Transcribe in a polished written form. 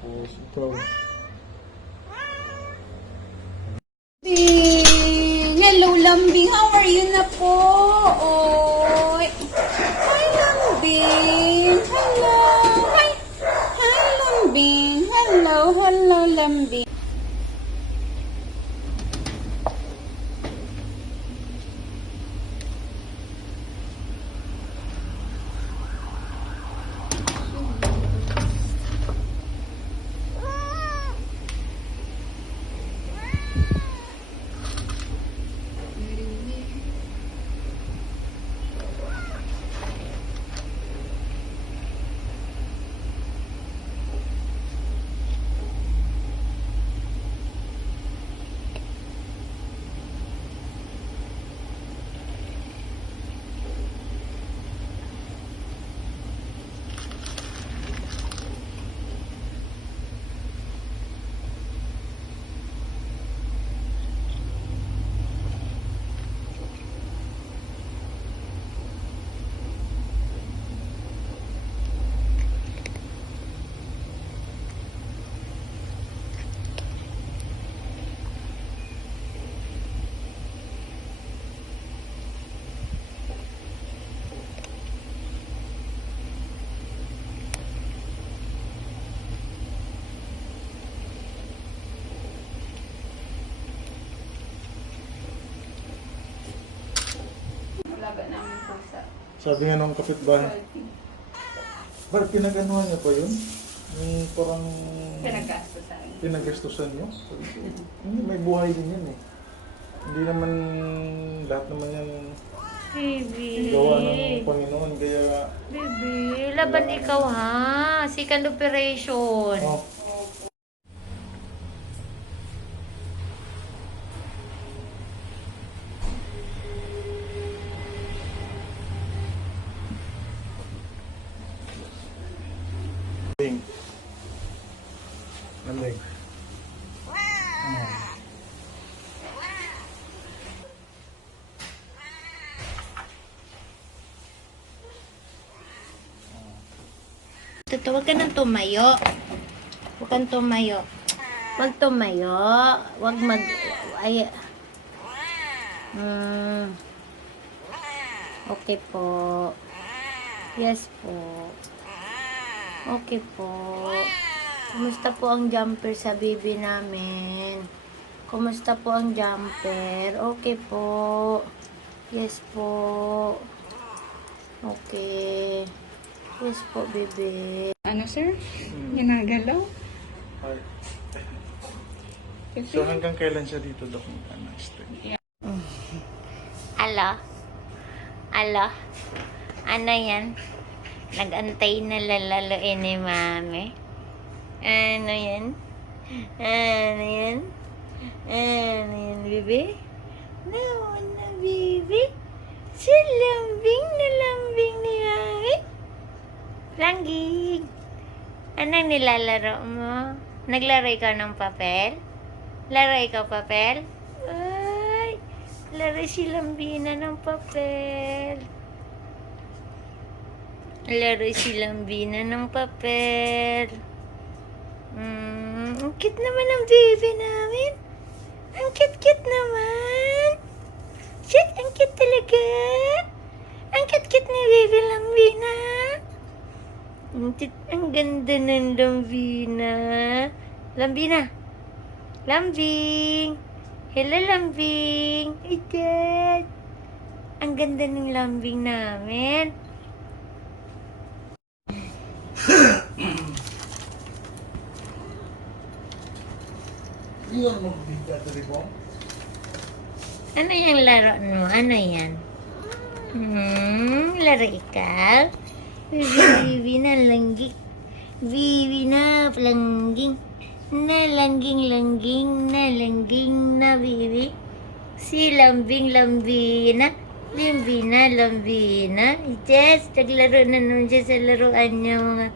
Tapos ito. Hello, Lambing. How are you na po? Oy. Hi, Lambing. Hello. Hi. Hi, Lambing. Hello, hello, Lambing. Alaga namin pusa. Sabi nga nung kapitbahay, bakit pinag-anuhan niyo pa yun? May parang Pinag-gastosan. pinagastusan niyo? Hindi, may buhay din yan eh. Hindi naman lahat naman yan Baby. gawa ng Panginoon. Kaya, Baby, laban ikaw ha. Second operation. oh, Ling. Aling. Totoo, huwag ka nang tumayo. Huwag kang tumayo. Huwag tumayo. Huwag mag... Ay... Okay po. Yes po. Okay po. Kumusta po ang jumper sa baby namin? Kumusta po ang jumper? Okay po. Yes po. Okay. Yes po, baby. Ano, sir? Ginagalaw? Hi. So hanggang kailan siya dito, Dok? Stay? Alo? Alo? Ano yan? Nag-antay na lalaluin ni mami? Ano yan? Ano yan? Ano yan, baby? No, na, baby? Si lambing na lambing ni mami? Langging! Anong nilalaro mo? Naglaro ikaw ng papel? Laro ikaw papel? Ay! Laro si Lambina ng papel. Laro si Lambina ng papel. Ang cute naman ang baby namin. Ang cute-cute naman. Shit, ang cute talaga. Ang cute-cute ni baby Lambina. Ang ganda ng Lambina. Lambina. Lambing. Hello, Lambing. Ay, Dad. Ang ganda ng lambing namin. Iyon mo bigla dali mo? Ano yung laro mo? Ano yan? Laro ikaw? Bibi na langging. Bibi na langging. Na langging na bibi. Si lambing-lambina. Lambina. Yes, naglaro na nun siya sa laruan niya mga